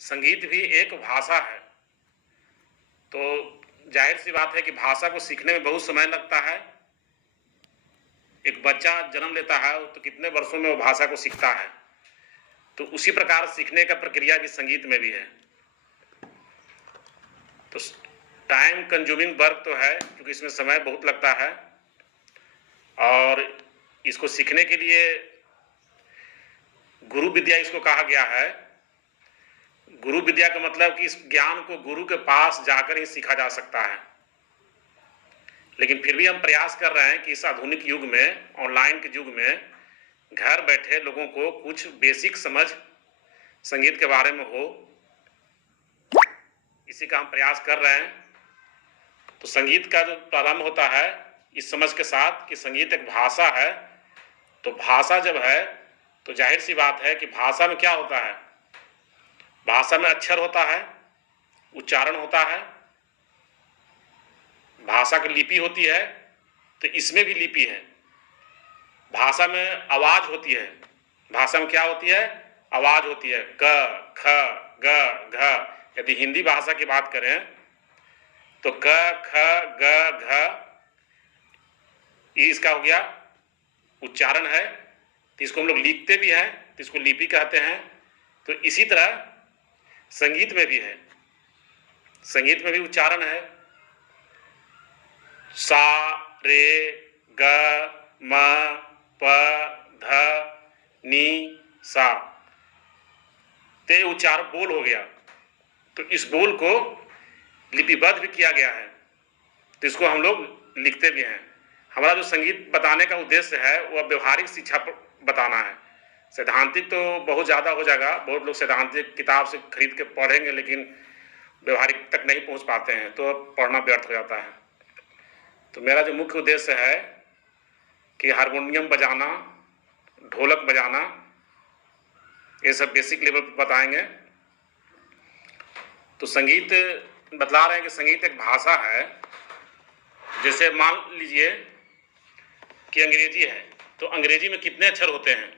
संगीत भी एक भाषा है। तो ज़ाहिर-सी बात है कि भाषा को सीखने में बहुत समय लगता है। एक बच्चा जन्म लेता है तो कितने वर्षों में वो भाषा को सीखता है। तो उसी प्रकार सीखने का प्रक्रिया भी संगीत में भी है। तो टाइम कंज्यूमिंग वर्क तो है, क्योंकि इसमें समय बहुत लगता है और इसको सीखने के लिए गुरु विद्या इसको कहा गया है। गुरु विद्या का मतलब कि इस ज्ञान को गुरु के पास जाकर ही सीखा जा सकता है। लेकिन फिर भी हम प्रयास कर रहे हैं कि इस आधुनिक युग में, ऑनलाइन के युग में, घर बैठे लोगों को कुछ बेसिक समझ संगीत के बारे में हो, इसी का हम प्रयास कर रहे हैं। तो संगीत का जो प्रारंभ होता है इस समझ के साथ कि संगीत एक भाषा है। तो भाषा जब है तो जाहिर सी बात है कि भाषा में क्या होता है, भाषा में अक्षर होता है, उच्चारण होता है, भाषा की लिपि होती है। तो इसमें भी लिपि है। भाषा में आवाज होती है। भाषा में क्या होती है, आवाज होती है, क ख ग घ। यदि हिंदी भाषा की बात करें तो क ख ग घ, ये इसका हो गया उच्चारण है। तो इसको हम लोग लिखते भी हैं तो इसको लिपि कहते हैं। तो इसी तरह संगीत में भी है। संगीत में भी उच्चारण है। सा रे ग म प ध नी सा, ते उच्चारण बोल हो गया। तो इस बोल को लिपिबद्ध भी किया गया है, तो इसको हम लोग लिखते भी हैं। हमारा जो संगीत बताने का उद्देश्य है वह व्यवहारिक शिक्षा बताना है। सैद्धांतिक तो बहुत ज़्यादा हो जाएगा, बहुत लोग सैद्धांतिक किताब से खरीद के पढ़ेंगे लेकिन व्यवहारिक तक नहीं पहुंच पाते हैं, तो पढ़ना व्यर्थ हो जाता है। तो मेरा जो मुख्य उद्देश्य है कि हारमोनियम बजाना, ढोलक बजाना, ये सब बेसिक लेवल पर बताएंगे। तो संगीत बतला रहे हैं कि संगीत एक भाषा है। जैसे मान लीजिए कि अंग्रेजी है, तो अंग्रेजी में कितने अक्षर होते हैं?